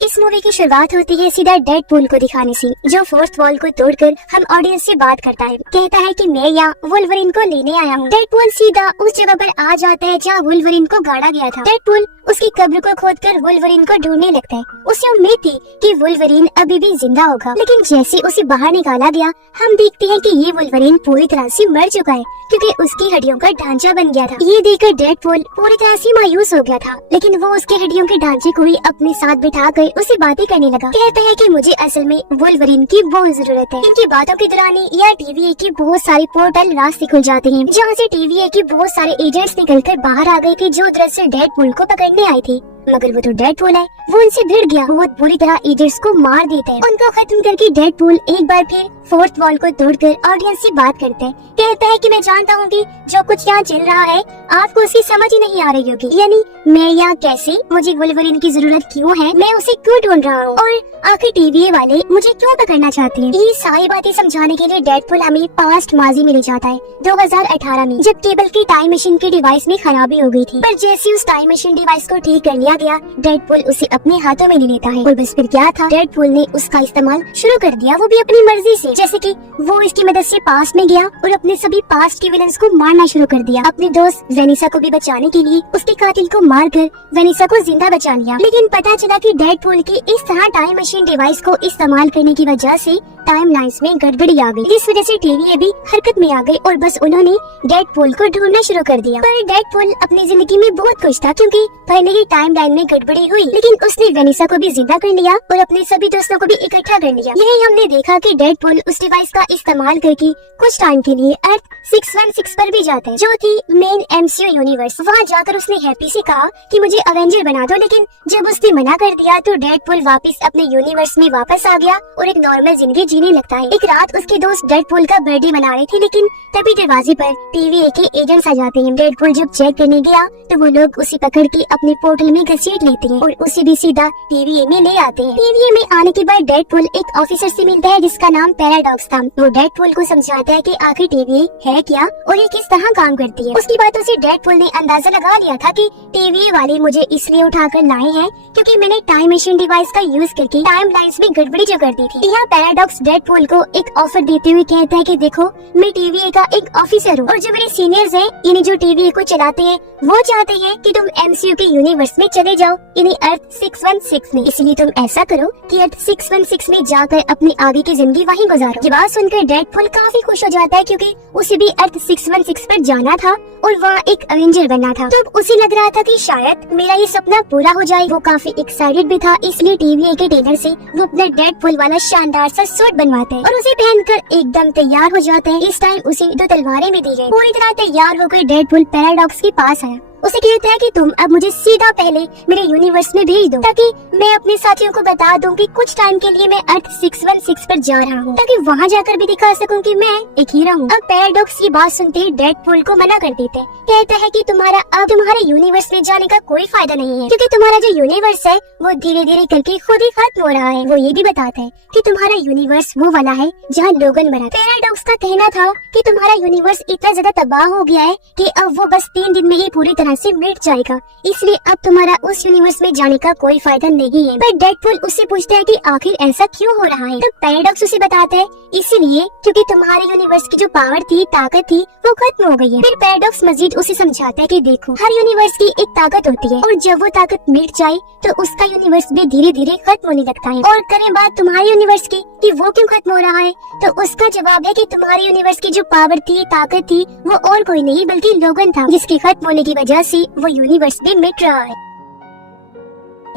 इस मूवी की शुरुआत होती है सीधा डेडपूल को दिखाने से, जो फोर्थ वॉल को तोड़कर हम ऑडियंस से बात करता है। कहता है कि मैं यहाँ वुल्वरीन को लेने आया हूँ। डेडपूल सीधा उस जगह पर आ जाता है जहाँ वुल्वरीन को गाड़ा गया था। डेडपूल उसकी कब्र को खोदकर वुल्वरीन को ढूंढने लगता है। उसे उम्मीद थी कि वुल्वरीन अभी भी जिंदा होगा, लेकिन जैसे उसे बाहर निकाला गया हम देखते हैं कि ये वुल्वरीन पूरी तरह से मर चुका है, क्योंकि उसकी हड्डियों का ढांचा बन गया था। ये देखकर डेडपूल पूरी तरह से मायूस हो गया था, लेकिन वो उसके हड्डियों के ढांचे को ही अपने साथ बिठा कर उसे बातें करने लगा। कहते हैं कि मुझे असल में वुल्वरीन की बहुत जरूरत है। इनकी बातों के दौरान या TVA की बहुत सारी पोर्टल रास्ते खुल जाते हैं, जहाँ से TVA के बहुत सारे एजेंट्स निकलकर बाहर आ गए थे, जो दरअसल डेडपूल को पकड़ने आए थे। मगर वो तो डेडपूल है, वो उनसे भिड़ गया। वो बुरी तरह एजेंट्स को मार देता है। उनको खत्म करके डेडपूल एक बार फिर फोर्थ वॉल को तोड़कर ऑडियंस से बात करता है। कहता है कि मैं जानता हूँ कि जो कुछ यहाँ चल रहा है आपको उसकी समझ ही नहीं आ रही होगी, यानी मैं यहाँ कैसे, मुझे वुल्वरीन की जरूरत क्यों है, मैं उसे क्यों ढूंढ रहा हूँ, और आखिर TVA वाले मुझे क्यों पकड़ना चाहते हैं। ये सारी बातें समझाने के लिए डेडपूल हमें पास्ट माजी में ले जाता है 2018 में, जब केबल की टाइम मशीन के डिवाइस में खराबी हो गई थी। पर जैसे उस टाइम मशीन डिवाइस को ठीक कर लिया गया, डेडपूल उसे अपने हाथों में ले लेता है। और बस फिर क्या था, डेडपूल ने उसका इस्तेमाल शुरू कर दिया, वो भी अपनी मर्जी से। जैसे कि वो इसकी मदद से पास्ट में गया और अपने सभी पास्ट के विलन्स को मारना शुरू कर दिया। अपने दोस्त वेनिसा को भी बचाने के लिए उसके कातिल को मारकर वेनिसा को जिंदा बचा लिया। लेकिन पता चला कि डेडपूल की इस तरह टाइम मशीन डिवाइस को इस्तेमाल करने की वजह से टाइम लाइन्स में गड़बड़ी आ गई, जिस वजह से TVA भी हरकत में आ गई और बस उन्होंने डेडपूल को ढूंढना शुरू कर दिया। पर डेडपूल अपनी जिंदगी में बहुत खुश था, क्योंकि पहले ही टाइम लाइन में गड़बड़ी हुई, लेकिन उसने वेनिसा को भी जिंदा कर लिया और अपने सभी दोस्तों को भी इकट्ठा कर लिया। यही हमने देखा कि डेडपूल उस डिवाइस का इस्तेमाल करके कुछ टाइम के लिए अर्थ 616 पर भी जाता है, जो थी मेन MCU यूनिवर्स। वहाँ जाकर उसने हैप्पी से कहा कि मुझे अवेंजर बना दो, लेकिन जब उसने मना कर दिया तो डेडपूल वापस अपने यूनिवर्स में वापस आ गया और एक नॉर्मल जिंदगी जीने लगता है। एक रात उसके दोस्त डेडपूल का बर्थडे मना रहे थे, लेकिन तभी दरवाजे पर TVA के एजेंट्स आ जाते हैं। डेडपूल जब चेक करने गया तो वो लोग उसे पकड़ के अपने पोर्टल में घसीट लेते हैं और उसे भी सीधा TVA में ले आते हैं। TVA में आने के बाद डेडपूल एक ऑफिसर से मिलता है जिसका नाम पैराडॉक्स था। वो डेडपूल को समझाता है कि आखिर TVA है क्या और ये किस तरह काम करती है। उसकी बातों से डेडपूल ने अंदाजा लगा लिया था कि TVA वाले मुझे इसलिए उठाकर लाए हैं क्योंकि मैंने टाइम मशीन डिवाइस का यूज करके टाइम लाइन्स में गड़बड़ी जो कर दी थी। यहाँ पैराडॉक्स डेडपूल को एक ऑफर देते हुए कहता है कि देखो, मैं TVA का एक ऑफिसर हूँ और जो मेरे सीनियर्स हैं, यानी जो TVA को चलाते हैं, वो चाहते हैं कि तुम MCU के यूनिवर्स में चले जाओ, यानी अर्थ 616 में। इसलिए तुम ऐसा करो कि अर्थ 616 में जाकर अपनी आगे की जिंदगी वहीं गुजारो। ये बात सुनकर डेडपूल काफी खुश हो जाता है, क्योंकि उसे भी अर्थ 616 पर जाना था और वहाँ एक अवेंजर बनना था। तो उसे लग रहा था कि शायद मेरा ये सपना पूरा हो जाए। वो काफी एक्साइटेड भी था, इसलिए TVA के टेलर से वो अपना डेडपूल वाला शानदार सा सूट बनवाते हैं और उसे पहनकर एकदम तैयार हो जाते हैं। इस टाइम उसे 2 तलवारें भी दी गई। पूरी तरह तैयार होकर डेडपूल पैराडॉक्स के पास आया। उसे कहता है कि तुम अब मुझे सीधा पहले मेरे यूनिवर्स में भेज दो, ताकि मैं अपने साथियों को बता दूं कि कुछ टाइम के लिए मैं अर्थ 616 पर जा रहा हूं, ताकि वहां जाकर भी दिखा सकूं कि मैं एक हीरो हूं। अब पैराडॉक्स की बात सुनते ही डेडपूल को मना कर देते हैं। कहता है कि तुम्हारे यूनिवर्स में जाने का कोई फायदा नहीं है, क्योंकि तुम्हारा जो यूनिवर्स है वो धीरे धीरे करके खुद ही खत्म हो रहा है। वो ये भी बताता है कि तुम्हारा यूनिवर्स वो वाला है जहाँ लोगन मरा। पैराडॉक्स का कहना था कि तुम्हारा यूनिवर्स इतना ज्यादा तबाह हो गया है कि अब वो बस 3 दिन में ही पूरी तरह से मिट जाएगा, इसलिए अब तुम्हारा उस यूनिवर्स में जाने का कोई फायदा नहीं है। पर डेडपूल उससे पूछता है कि आखिर ऐसा क्यों हो रहा है। तो पैराडॉक्स उसे बताता है इसीलिए क्योंकि तुम्हारे यूनिवर्स की जो पावर थी, ताकत थी, वो खत्म हो गई है। फिर पैराडॉक्स मजीद उसे समझाता है कि देखो, हर यूनिवर्स की एक ताकत होती है और जब वो ताकत मिट जाए तो उसका यूनिवर्स भी धीरे धीरे खत्म होने लगता है। और करें बात तुम्हारे यूनिवर्स की कि वो क्यों खत्म हो रहा है, तो उसका जवाब है कि तुम्हारे यूनिवर्स की जो पावर थी, ताकत थी, वो और कोई नहीं बल्कि लोगन था, जिसके खत्म होने की वजह से वो यूनिवर्स भी मिट रहा है।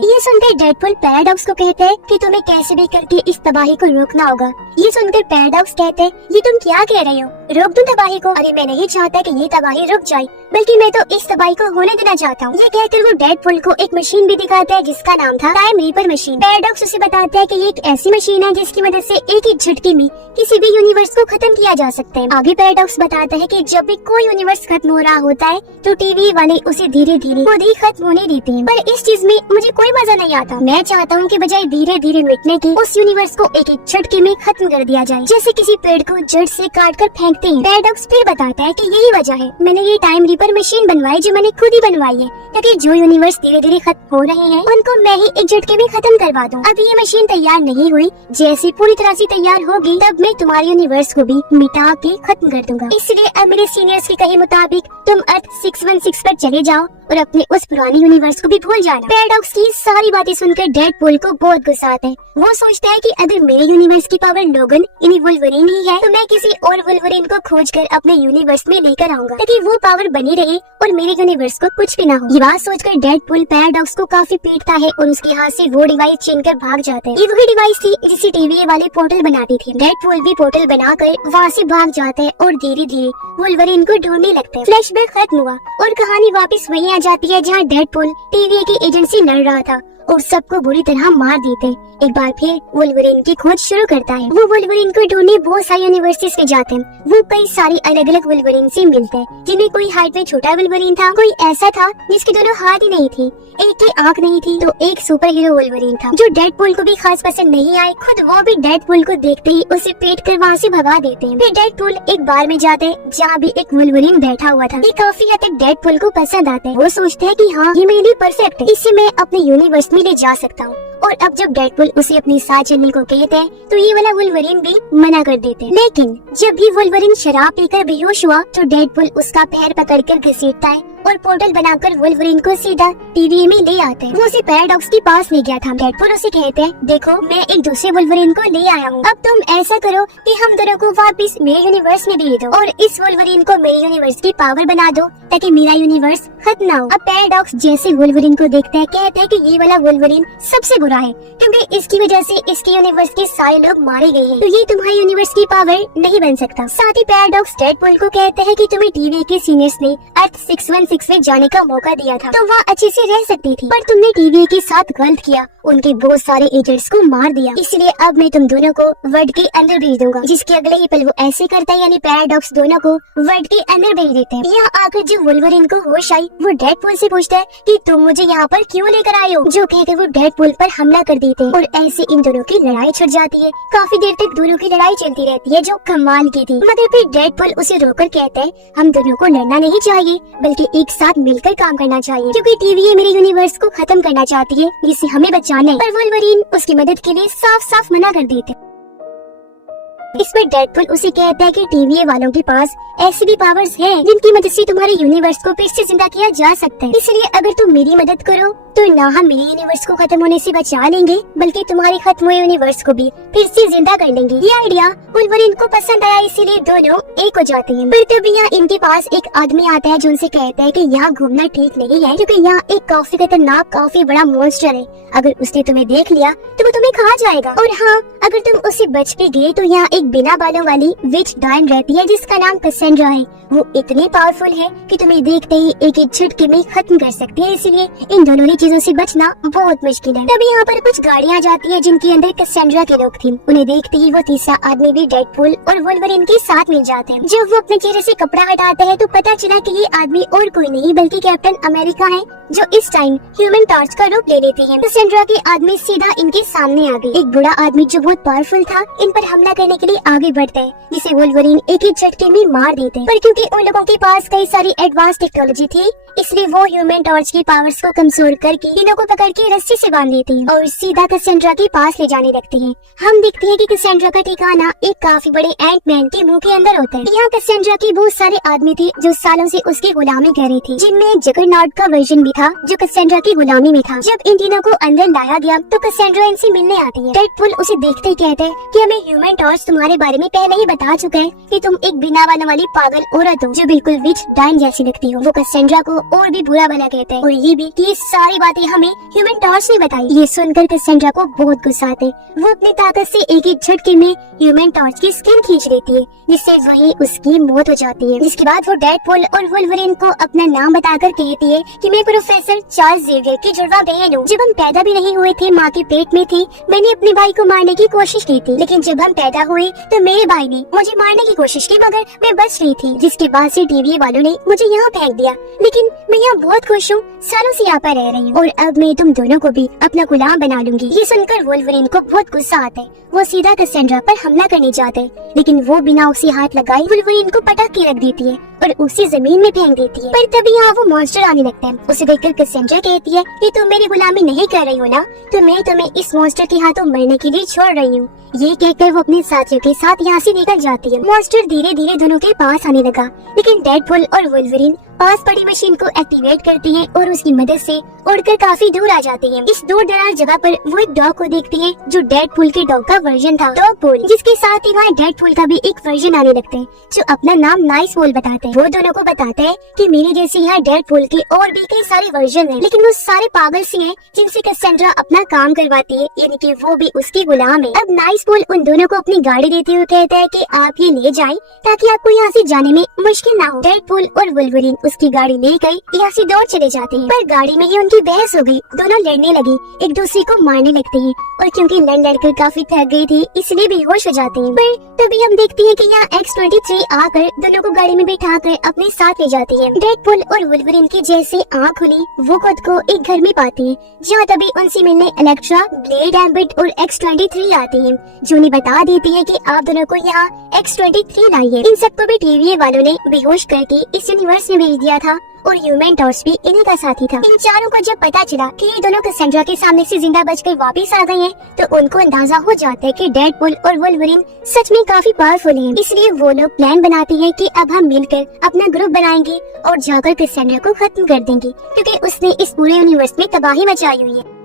ये सुनकर डेडपूल पैराडॉक्स को कहते हैं कि तुम्हें कैसे भी करके इस तबाही को रोकना होगा। ये सुनकर पैराडॉक्स कहते हैं, ये तुम क्या कह रहे हो, रोक दूं तबाही को? अरे मैं नहीं चाहता कि ये तबाही रुक जाए, बल्कि मैं तो इस तबाही को होने देना चाहता हूँ। ये कहकर वो डेडपूल को एक मशीन भी दिखाता है जिसका नाम था टाइम रीपर मशीन। पैराडॉक्स उसे बताता है कि ये एक ऐसी मशीन है जिसकी मदद से एक ही झटके में किसी भी यूनिवर्स को खत्म किया जा सकता है। आगे पैराडॉक्स बताता है कि जब भी कोई यूनिवर्स खत्म हो रहा होता है तो TVA वाले उसे धीरे धीरे खुद ही खत्म होने देते हैं। पर इस चीज में मुझे कोई मजा नहीं आता। मैं चाहता हूँ कि बजाय धीरे धीरे मिटने के, उस यूनिवर्स को एक एक झटके में खत्म कर दिया जाए, जैसे किसी पेड़ को जड़ से काट कर फेंकते हैं। पैराडॉक्स फिर बताता है कि यही वजह है मैंने ये टाइम सुपर मशीन बनवाई जो मैंने खुद ही बनवाई है, ताकि जो यूनिवर्स धीरे धीरे खत्म हो रहे हैं उनको मैं ही एक झटके में खत्म करवा दूं। अभी ये मशीन तैयार नहीं हुई, जैसी पूरी तरह से तैयार होगी तब मैं तुम्हारे यूनिवर्स को भी मिटा के खत्म कर दूंगा। इसलिए अब मेरे सीनियर्स के कहे मुताबिक तुम अर्थ 616 पर चले जाओ और अपने उस पुराने यूनिवर्स को भी भूल जाना। पैराडॉक्स की सारी बातें सुनकर डेडपूल को बहुत गुस्सा आता है। वो सोचता है कि अगर मेरे यूनिवर्स की पावर लोगन यानी वुल्वरीन ही है तो मैं किसी और वुल्वरीन को खोजकर अपने यूनिवर्स में लेकर आऊंगा, ताकि वो पावर बनी रहे और मेरे यूनिवर्स को कुछ भी ना हो। ये बात सोचकर डेडपूल पैराडॉक्स को काफी पीटता है और उसके हाथ से वो डिवाइस छीनकर भाग जाता है। ये वही डिवाइस थी जिसे टीवीए वाले पोर्टल बनाती थी। डेडपूल भी पोर्टल बनाकर वहाँ से भाग जाता है और धीरे धीरे वुल्वरीन को ढूंढने लगता है। फ्लैशबैक खत्म हुआ और कहानी वापस वहीं आ जाती है जहाँ डेडपूल टीवीए की एजेंट से लड़ रहा था और सबको बुरी तरह मार देते। एक बार फिर वुल्वरीन की खोज शुरू करता है। वो वुल्वरीन को ढूंढने बहुत सारी यूनिवर्सिटीज में जाते हैं। वो कई सारी अलग अलग वुल्वरीन से मिलते हैं, जिनमें कोई हाइट में छोटा वुल्वरीन था, कोई ऐसा था जिसके दोनों हाथ ही नहीं थी, एक की आंख नहीं थी, तो एक सुपर हीरो वुल्वरीन था जो डेडपूल को भी खास पसंद नहीं आए। खुद वो भी डेडपूल को देखते ही उसे पीट कर वहाँ से भगा देते हैं। फिर डेडपूल एक बार में जाते हैं जहाँ भी एक वुल्वरीन बैठा हुआ था। ये काफी हद तक डेडपूल को पसंद आता है। वो सोचते हैं कि हाँ ये मेरे लिए परफेक्ट है, इसे मैं अपने यूनिवर्स में ले जा सकता हूँ। और अब जब डेडपूल उसे अपने साथ चलने को कहते हैं तो ये वाला वुल्वरीन भी मना कर देते हैं। लेकिन जब भी वुल्वरीन शराब पीकर बेहोश हुआ तो डेडपूल उसका पैर पकड़कर घसीटता है और पोर्टल बनाकर वुल्वरीन को सीधा टीवीए में ले आते हैं। वो उसे पैराडॉक्स के पास ले गया था। डेडपूल उसे कहते हैं, देखो मैं एक दूसरे वुल्वरीन को ले आया हूँ, अब तुम ऐसा करो कि हम दोनों को वापस मेरे यूनिवर्स में भेज दो और इस वुल्वरीन को मेरे यूनिवर्स की पावर बना दो ताकि मेरा यूनिवर्स खत्म ना हो। अब पैराडॉक्स जैसे वुल्वरीन को देखता है कहते हैं कि ये वाला वुल्वरीन सबसे बुरा है, क्योंकि इसकी वजह से इसके यूनिवर्स के सारे लोग मारे गए हैं, तो ये तुम्हारे यूनिवर्स की पावर नहीं बन सकता। साथ ही पैराडॉक्स डेडपूल को कहते हैं कि तुम्हें टीवीए के सीनियर्स ने अर्थ 616 में जाने का मौका दिया था, तो वहाँ अच्छे से रह सकती थी, पर तुमने टीवीए के साथ गलत किया, उनके बहुत सारे एजेंट्स को मार दिया। इसलिए अब मैं तुम दोनों को वर्ल्ड के अंदर भेज दूंगा। जिसके अगले ही पल वो ऐसे करता है, यानी पैराडॉक्स दोनों को वर्ल्ड के अंदर भेज देते हैं। यहाँ आकर जो वुल्वरीन को होश आई वो डेडपूल से पूछता है कि तुम मुझे यहाँ पर क्यों लेकर आए हो, जो कहकर वो डेडपूल पर हमला कर देते हैं और ऐसे इन दोनों की लड़ाई छिड़ जाती है। काफी देर तक दोनों की लड़ाई चलती रहती है जो कमाल की थी, मगर फिर डेडपूल उसे रोककर कहता है हम दोनों को लड़ना नहीं चाहिए बल्कि एक साथ मिलकर काम करना चाहिए, क्योंकि टीवीए मेरे यूनिवर्स को खत्म करना चाहती है जिससे हमें बचाना है। पर वुल्वरीन उसकी मदद के लिए साफ साफ मना कर देते। इस पर डेडपूल उसे कहता है कि टीवीए वालों के पास ऐसी भी पावर्स हैं जिनकी मदद से तुम्हारे यूनिवर्स को फिर से जिंदा किया जा सकता है। इसलिए अगर तुम मेरी मदद करो तो ना हम मेरे यूनिवर्स को खत्म होने से बचा लेंगे बल्कि तुम्हारे खत्म हुए यूनिवर्स को भी फिर से जिंदा कर लेंगे। ये आइडिया वुल्वरीन को पसंद आया, इसीलिए दोनों एक हो जाते हैं। फिर तभी यहाँ इनके पास एक आदमी आता है जो उनसे कहता है कि यहाँ घूमना ठीक नहीं है, क्योंकि यहाँ एक काफी खतरनाक काफी बड़ा मॉन्स्टर है। अगर उसने तुम्हें देख लिया तो वो तुम्हें खा जाएगा, और हाँ अगर तुम उससे बच भी गए तो यहाँ एक बिना बालों वाली विच डायन रहती है जिसका नाम कसेंड्रा है। वो इतनी पावरफुल है कि तुम्हें देखते ही एक एक झटके में खत्म कर सकती है, इसलिए इन दोनों ही चीजों से बचना बहुत मुश्किल है। तभी यहाँ पर कुछ गाड़ियाँ जाती है जिनके अंदर कसेंड्रा के लोग थे। उन्हें देखते ही वो तीसरा आदमी भी डेडपूल और वुल्वरीन के साथ मिल जाते हैं। जब वो अपने चेहरे से कपड़ा हटाते हैं तो पता चला कि ये आदमी और कोई नहीं बल्कि कैप्टन अमेरिका है, जो इस टाइम ह्यूमन टॉर्च का रूप ले लेती है। कसेंड्रा के आदमी सीधा इनके सामने आ गए। एक बड़ा आदमी जो बहुत पावरफुल था इन पर हमला करने के लिए आगे बढ़ता है, जिसे वुल्वरीन एक ही झटके में मार देते हैं। पर क्योंकि उन लोगों के पास कई सारी एडवांस टेक्नोलॉजी थी, इसलिए वो ह्यूमन टॉर्च की पावर्स को कमजोर करके तीनों को पकड़ के रस्सी से बांध देती है और सीधा कसेंड्रा के पास ले जाने लगती है। हम देखते हैं कि कसेंड्रा का ठिकाना एक काफी बड़े एंटमैन के मुंह के अंदर होता है। यहाँ कसेंड्रा के बहुत सारे आदमी थे जो सालों से उसकी गुलामी कर रही थी, जिनमें एक जगरनॉट का वर्जन भी था जो कसेंड्रा की गुलामी में था। जब इन तीनों को अंदर लाया गया तो कसेंड्रा इनसे मिलने आती है। डेडपूल उसे देखते ही कहते हैं कि हमें ह्यूमन टॉर्च तुम्हारे बारे में पहले ही बता चुका है कि तुम एक बिना बालों वाली पागल औरत हो जो बिल्कुल विच डायन जैसी लगती हो। वो कसेंड्रा को और भी बुरा भला कहते हैं और ये भी कि ये सारी बातें हमें ह्यूमन टॉर्च ने बताई। ये सुनकर कसेंड्रा को बहुत गुस्सा आता है। वो अपनी ताकत से एक ही झटके में ह्यूमन टॉर्च की स्किन खींच लेती है, जिससे वही उसकी मौत हो जाती है। जिसके बाद वो डेडपूल और वुल्वरीन को अपना नाम बताकर कहती है कि मैं प्रोफेसर चार्ल्स जेवियर की जुड़वा बहन हूँ। जब हम पैदा भी नहीं हुए थे, माँ के पेट में थे, मैंने अपने भाई को मारने की कोशिश की थी, लेकिन जब हम पैदा हुए तो मेरे भाई ने मुझे मारने की कोशिश की, मगर मैं बच रही थी। जिसके बाद से टीवी वालों ने मुझे यहाँ फेंक दिया, लेकिन मैं यहाँ बहुत खुश हूँ, सालों से यहाँ पर रह रही हूँ और अब मैं तुम दोनों को भी अपना गुलाम बना लूंगी। ये सुनकर वुल्वरीन को बहुत गुस्सा आता है। वो सीधा कसेंड्रा पर हमला करने जाते हैं, लेकिन वो बिना उसे हाथ लगाए वुल्वरीन को पटक के रख देती है और उसी जमीन में फेंक देती है। पर तभी यहाँ वो मॉन्स्टर आने लगता है। उसे देखकर कैसेंड्रा कहती है कि तुम मेरी गुलामी नहीं कर रही हो ना, तो मैं तुम्हें इस मॉन्स्टर के हाथों मरने के लिए छोड़ रही हूँ। ये कहकर वो अपने साथियों के साथ यहाँ से निकल जाती है। मॉन्स्टर धीरे धीरे दोनों के पास आने लगा, लेकिन डेडपुल और वुल्वरीन पास पड़ी मशीन को एक्टिवेट करती हैं और उसकी मदद से उड़कर काफी दूर आ जाते हैं। इस दूर दराज जगह पर वो एक डॉग को देखती हैं जो डेडपुल के डॉग का वर्जन था, डॉगपुल, जिसके साथ ही वहाँ डेडपुल का भी एक वर्जन आने लगते हैं जो अपना नाम नाइस पुल बताते हैं। वो दोनों को बताते हैं कि मेरे जैसे यहाँ डेडपुल के और भी कई सारे वर्जन हैं, लेकिन वो सारे पागल से हैं जिनसे कैसेंड्रा अपना काम करवाती है, यानी कि वो भी उसकी गुलाम है। अब नाइस पुल उन दोनों को अपनी गाड़ी देते हुए कहता है कि आप ये ले जाएं ताकि आपको यहाँ से जाने में मुश्किल ना हो। डेडपुल और वुल्वरीन उसकी गाड़ी ले गई, यहाँ से दौड़ चले जाते हैं। पर गाड़ी में ही उनकी बहस हो गई, दोनों लड़ने लगे, एक दूसरे को मारने लगते हैं और क्योंकि लड़कर काफी थक गई थी इसलिए बेहोश हो जाते हैं। पर तभी हम देखते हैं कि यहाँ X-23 आकर दोनों को गाड़ी में बिठा कर अपने साथ ले जाती है। डेडपुल और वुल्वरीन की जैसे आँख खुली वो खुद को एक घर में पाते हैं, जहाँ तभी उनसे मिलने इलेक्ट्रा, ब्लेड, गैम्बिट और X-23 आते हैं, जो उन्हें बता देती है कि आप दोनों को यहाँ X-23 लाई है। इन सबको भी टीवी वालों ने बेहोश करके इस यूनिवर्स में भेज दिया था और ह्यूमन टॉर्च भी इन्हीं का साथी था। इन चारों को जब पता चला कि ये दोनों कैसेंड्रा के सामने से जिंदा बचकर वापस आ गए हैं, तो उनको अंदाजा हो जाता है कि डेडपुल और वुल्वरीन सच में काफी पावरफुल हैं। इसलिए वो लोग प्लान बनाते हैं कि अब हम मिलकर अपना ग्रुप बनाएंगे और जाकर कैसेंड्रा को खत्म कर देंगे, क्योंकि उसने इस पूरे यूनिवर्स में तबाही मचाई हुई है।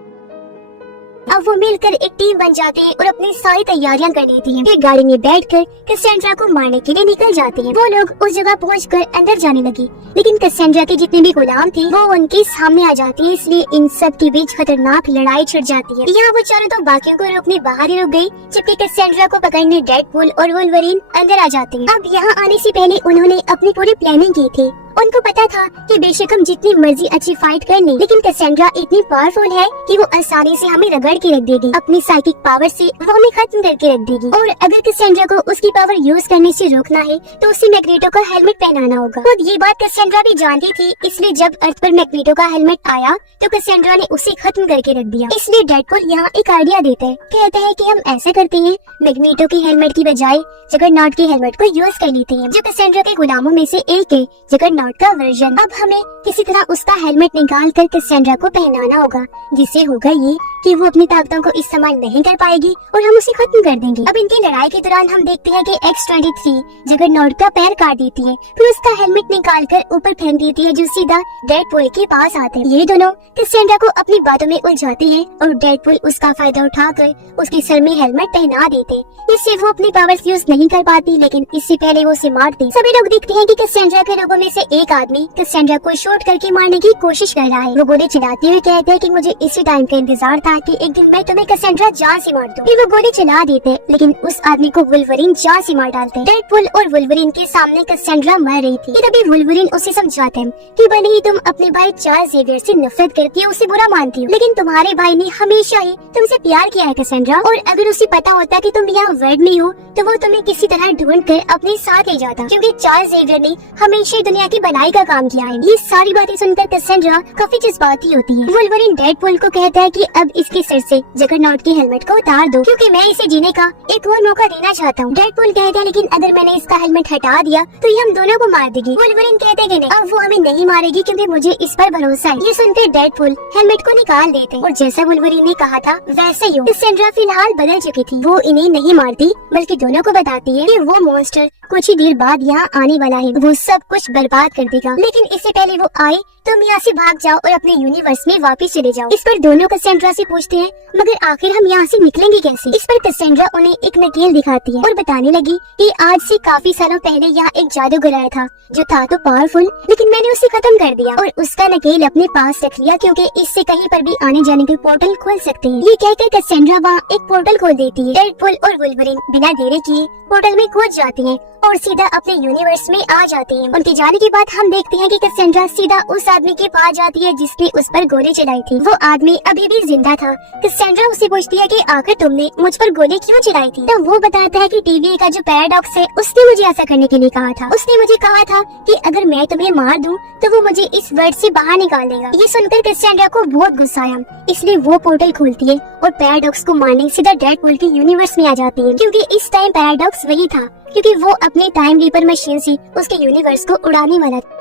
अब वो मिलकर एक टीम बन जाते हैं और अपनी सारी तैयारियां कर लेती हैं। फिर गाड़ी में बैठकर कैसेंड्रा को मारने के लिए निकल जाते हैं। वो लोग उस जगह पहुंचकर अंदर जाने लगे, लेकिन कैसेंड्रा के जितने भी गुलाम थे वो उनके सामने आ जाती है, इसलिए इन सब के बीच खतरनाक लड़ाई छिड़ जाती है। यहाँ वो चारों तो बाकियों को रोकने बाहर ही रुक गयी, जबकि कैसेंड्रा को पकड़ने डेडपुल और वुल्वरीन अंदर आ जाते हैं। अब यहाँ आने से पहले उन्होंने अपनी पूरी प्लानिंग की थी। उनको पता था कि बेशक हम जितनी मर्जी अच्छी फाइट कर लें, लेकिन कैसेंड्रा इतनी पावरफुल है कि वो आसानी से हमें रगड़ के रख देगी। अपनी साइकिक पावर से वो हमें खत्म करके रख देगी। और अगर कैसेंड्रा को उसकी पावर यूज करने से रोकना है तो उसे मैग्नेटो का हेलमेट पहनाना होगा। खुद ये बात कैसेंड्रा भी जानती थी, इसलिए जब अर्थ पर मैग्नेटो का हेलमेट आया तो कैसेंड्रा ने उसे खत्म करके रख दिया। इसलिए डेडपुल यहाँ एक आइडिया देता है, कहता है कि हम ऐसा करते हैं, मैग्नेटो के हेलमेट की बजाय जगरनॉट के हेलमेट को यूज कर लेते हैं, जो कैसेंड्रा के गुलामों में से एक है, जगरनॉट का वर्जन। अब हमें किसी तरह उसका हेलमेट निकाल कर कैसेंड्रा को पहनाना होगा, जिससे होगा ये कि वो अपनी ताकतों को इस्तेमाल नहीं कर पाएगी और हम उसे खत्म कर देंगे। अब इनकी लड़ाई के दौरान हम देखते हैं कि X-23 जगरनॉट का पैर काट देती है, फिर उसका हेलमेट निकाल कर ऊपर फेंक देती है, जो सीधा डेडपुल के पास आते हैं। ये दोनों कैसेंड्रा को अपनी बातों में उलझाते हैं और डेडपुल उसका फायदा उठाकर उसके सर में हेलमेट पहना देते, इससे वो अपनी पावर्स यूज नहीं कर पाती, लेकिन इससे पहले वो उसे मारते। सभी लोग देखते हैं कि कैसेंड्रा के लोगों में से एक आदमी कैसेंड्रा को शॉट करके मारने की कोशिश कर रहा है। वो गोली चलाते हुए कहते हैं कि मुझे इसी टाइम का इंतजार था कि एक दिन मैं तुम्हें कैसेंड्रा जान से मार दूं। फिर वो गोली चला देते, लेकिन उस आदमी को वुल्वरीन जान से मार डालते। डेडपुल और वुल्वरीन के सामने कैसेंड्रा मर रही थी। तभी वुल्वरीन उसे समझाते हैं कि भले ही तुम अपने भाई चार्ल्स ज़ेवियर से नफरत करती हो, उसे बुरा मानती हो, लेकिन तुम्हारे भाई ने हमेशा ही तुमसे प्यार किया है कैसेंड्रा, और अगर उसे पता होता कि तुम यहाँ वर्ल्ड में हो तो वो तुम्हें किसी तरह ढूंढ कर अपने साथ ले जाता, क्योंकि चार्ल्स ज़ेवियर ने हमेशा दुनिया की भलाई का काम किया है। ये सारी बातें सुनकर कैसेंड्रा काफी जज्बाती होती है। वुल्वरीन डेडपुल को कहता है कि अब इसके सर से जगरनॉट के हेलमेट को उतार दो, क्योंकि मैं इसे जीने का एक और मौका देना चाहता हूँ। डेडपुल कहता है लेकिन अगर मैंने इसका हेलमेट हटा दिया तो ये हम दोनों को मार देगी। वुल्वरीन कहते हैं कि नहीं, अब वो हमें नहीं मारेगी क्योंकि मुझे इस पर भरोसा है। ये सुनकर डेडपुल हेलमेट को निकाल देते और जैसा वुल्वरीन ने कहा था वैसे ही कैसेंड्रा फिलहाल बदल चुकी थी। वो इन्हें नहीं मारती बल्कि दोनों को बताती है कि वो मॉन्स्टर कुछ ही देर बाद यहाँ आने वाला है, वो सब कुछ बर्बाद कर देगा, लेकिन इससे पहले वो आए तुम यहाँ से भाग जाओ और अपने यूनिवर्स में वापस चले जाओ। इस पर दोनों कैसेंड्रा से पूछते हैं मगर आखिर हम यहाँ से निकलेंगे कैसे। इस पर कैसेंड्रा उन्हें एक नकेल दिखाती है और बताने लगी कि आज से काफी सालों पहले यहाँ एक जादूगर आया था जो था तो पावरफुल, लेकिन मैंने उसे खत्म कर दिया और उसका नकेल अपने पास रख लिया, क्योंकि इससे कहीं पर भी आने जाने के पोर्टल खोल सकते हैं। ये कहकर कैसेंड्रा वहाँ एक पोर्टल खोल देती है। डेडपुल और वुल्वरीन बिना देरी किए पोर्टल में कूद जाते हैं और सीधा अपने यूनिवर्स में आ जाते हैं। उनके जाने के बाद हम देखते हैं कि कैसेंड्रा सीधा उस आदमी के पास जाती है जिसने उस पर गोली चलाई थी। वो आदमी अभी भी जिंदा था। कैसेंड्रा उसे पूछती है कि आखिर तुमने मुझ पर गोली क्यों चलाई थी। तो वो बताता है कि टीवी का जो पैराडॉक्स है उसने मुझे ऐसा करने के लिए कहा था। उसने मुझे कहा था कि अगर मैं तुम्हें मार दूं तो वो मुझे इस वर्ल्ड से बाहर निकाल देगा। ये सुनकर कैसेंड्रा को बहुत गुस्सा आया, इसलिए वो पोर्टल खोलती है और पैराडॉक्स को मारने सीधा डेडपुल के यूनिवर्स में आ जाती है, क्योंकि इस टाइम पैराडॉक्स वही था क्योंकि वो अपने टाइम रीपर मशीन से उसके यूनिवर्स को उड़ाने वाला था।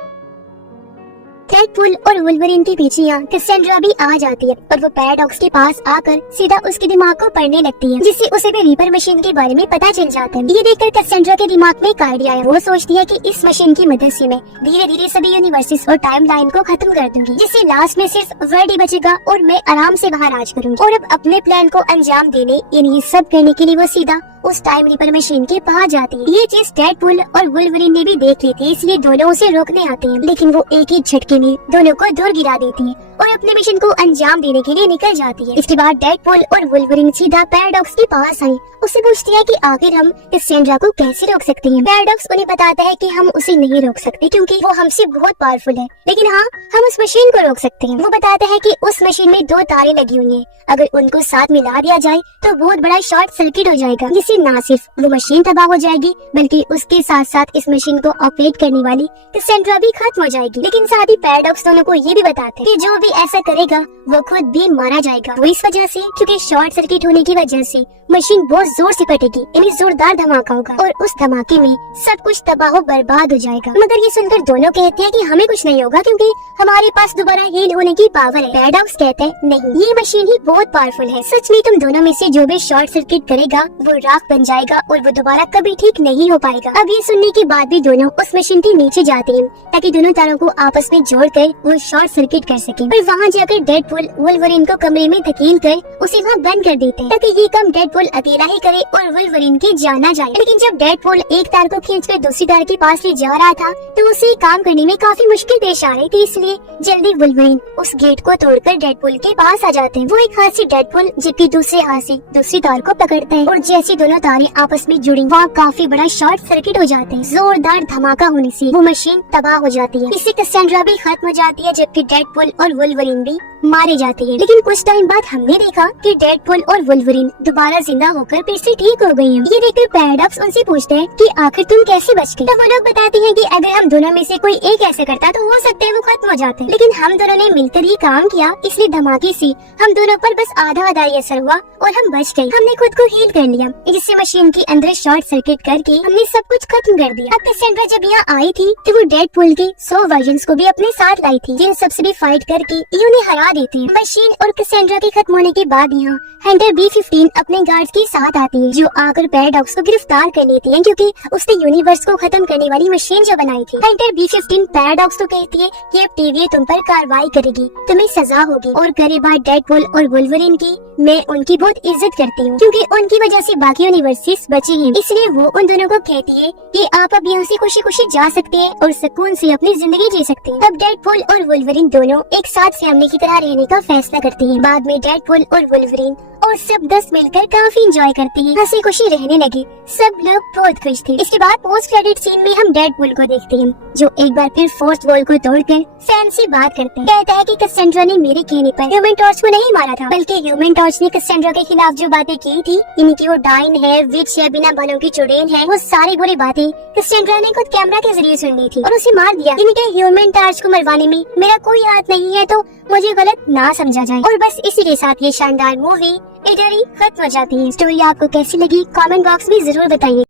डेडपूल और वुल्वरीन के पीछे यहाँ कैसेंड्रा भी आ जाती है और वो पैराडॉक्स के पास आकर सीधा उसके दिमाग को पढ़ने लगती है, जिससे उसे भी रीपर मशीन के बारे में पता चल जाता है। ये देखकर कैसेंड्रा के दिमाग में एक आइडिया है। वो सोचती है कि इस मशीन की मदद से मैं धीरे धीरे सभी यूनिवर्सेस और टाइम लाइन को खत्म कर दूंगी, जिससे लास्ट में सिर्फ वर्ल्ड ही बचेगा और मैं आराम से वहाँ राज करूंगी। और अब अपने प्लान को अंजाम देने यानी ये सब करने के लिए वो सीधा उस टाइम रीपर मशीन के पास जाती है। ये चीज डेडपूल और वुल्वरीन ने भी देख ली थी, इसलिए दोनों उसे रोकने आते हैं, लेकिन वो एक ही झटके में दोनों को दूर गिरा देती है और अपने मिशन को अंजाम देने के लिए निकल जाती है। इसके बाद डेडपूल और वुल्वरीन सीधा पैराडॉक्स के पास आई। उससे पूछती है कि आखिर हम कैसेंड्रा को कैसे रोक सकते हैं। पैराडॉक्स उन्हें बताता है कि हम उसे नहीं रोक सकते क्योंकि वो हमसे बहुत पावरफुल है, लेकिन हाँ हम उस मशीन को रोक सकते हैं। वो बताता है कि उस मशीन में 2 तारें लगी हुई हैं, अगर उनको साथ मिला दिया जाए तो बहुत बड़ा शॉर्ट सर्किट हो जाएगा, जिससे न सिर्फ वो मशीन तबाह हो जाएगी बल्कि उसके साथ साथ इस मशीन को ऑपरेट करने वाली कैसेंड्रा भी खत्म हो जाएगी। लेकिन साथ ही पैराडॉक्स दोनों को ये भी बताते हैं कि जो भी ऐसा करेगा वो खुद भी मारा जाएगा। वो इस वजह से क्योंकि शॉर्ट सर्किट होने की वजह से मशीन बहुत जोर से फटेगी, यानी जोरदार धमाका होगा और उस धमाके में सब कुछ तबाह बर्बाद हो जाएगा। मगर ये सुनकर दोनों कहते हैं कि हमें कुछ नहीं होगा क्योंकि हमारे पास दोबारा हील होने की पावर है। पैराडॉक्स कहता है नहीं, ये मशीन ही बहुत पावरफुल है, सच में तुम दोनों में से जो भी शॉर्ट सर्किट करेगा वो राख बन जाएगा और वो दोबारा कभी ठीक नहीं हो पाएगा। अब ये सुनने के बाद भी दोनों उस मशीन के नीचे जाते हैं ताकि दोनों तारों को आपस में जोड़कर वो शॉर्ट सर्किट कर सके। और वहाँ जाकर डेडपूल वुल्वरीन को कमरे में धकेल कर उसे वहाँ बंद कर देते हैं ताकि ये काम डेडपूल अकेला ही करे और वुल्वरीन की जान ना जाए। लेकिन जब डेडपूल एक तार को खींचकर दूसरी तार के पास ले जा रहा था तो उसे काम करने में काफी मुश्किल पेश आ रही थी, इसलिए जल्दी वुल्वरीन उस गेट को तोड़कर डेडपूल के पास आ जाते हैं। वो एक हाथ से डेडपूल जबकि दूसरे हाथ से दूसरी तार को पकड़ते हैं और जैसे दोनों तारें आपस में जुड़ी वहाँ काफी बड़ा शॉर्ट सर्किट हो जाते हैं। जोरदार धमाका होने से वो मशीन तबाह हो जाती है, इससे कैसेंड्रा भी खत्म हो जाती है जबकि डेडपूल और वुल्वरीन भी मारे जाते हैं। लेकिन कुछ टाइम बाद हमने देखा कि डेडपूल और वुल्वरीन दोबारा जिंदा होकर फिर से ठीक हो गई हैं। ये देखकर पैराडॉक्स उनसे पूछते हैं कि आखिर तुम कैसे बच गए। तो वो लोग बताते हैं कि अगर हम दोनों में से कोई एक ऐसे करता तो हो सकता है वो खत्म हो जाते, लेकिन हम दोनों ने मिलकर ये काम किया, इसलिए धमाके से हम दोनों पर बस आधा ही असर हुआ और हम बच गए। हमने खुद को हील कर लिया, जिससे मशीन के अंदर शॉर्ट सर्किट करके हमने सब कुछ खत्म कर दिया। अब कैसेंड्रा जब यहाँ आई थी तो वो डेडपूल के 100 वर्जन्स को भी अपने साथ लाई थी, जिन सबसे भी फाइट करके ये उन्हें हरा देते हैं। मशीन और कैसेंड्रा के खत्म होने के बाद यहाँ हंटर B-15 अपने गार्ड्स के साथ आती है, जो आकर पैराडॉक्स को गिरफ्तार कर लेती है क्योंकि उसने यूनिवर्स को खत्म करने वाली मशीन जो बनाई थी। हंटर B-15 पैराडॉक्स को कहती है कि अब टीवी तुम पर कार्रवाई करेगी, तुम्हें सजा होगी। और गरीबा डेडपूल और वुल्वरीन की मैं उनकी बहुत इज्जत करती हूँ क्योंकि उनकी वजह से बाकी यूनिवर्सेस बचे हैं, इसलिए वो उन दोनों को कहती है कि आप अब यहाँ से खुशी खुशी जा सकते हैं और सुकून से अपनी जिंदगी जी सकते हैं। अब डेडपूल और वुल्वरीन दोनों एक साथ फैमिली की तरह रहने का फैसला करते हैं। बाद में डेडपूल और वुल्वरीन और सब 10 मिलकर काफी एंजॉय करते हैं, हंसी खुशी रहने लगे, सब लोग बहुत खुश थे। इसके बाद पोस्ट क्रेडिट सीन में हम डेडपूल को देखते हैं जो एक बार फिर फोर्थ वॉल को तोड़कर फैन से बात करते हैं। कहता है कि कैसेंड्रा ने मेरे कहने पर ह्यूमन टॉर्च को नहीं मारा था, बल्कि ह्यूमन टॉर्च ने कैसेंड्रा के खिलाफ जो बातें की थी, इनकी वो डाइन है, विच है, बिना बालों की चुड़ैल है, वो सारी बुरी बातें कैसेंड्रा ने खुद कैमरा के जरिए सुन ली थी और उसे मार दिया। इनके ह्यूमन टॉर्च को मरवाने में मेरा कोई हाथ नहीं है, तो मुझे गलत ना समझा जाए। और बस इसी के साथ ये शानदार मूवी इधर ही खत्म हो जाती है। स्टोरी आपको कैसी लगी कमेंट बॉक्स में जरूर बताइए।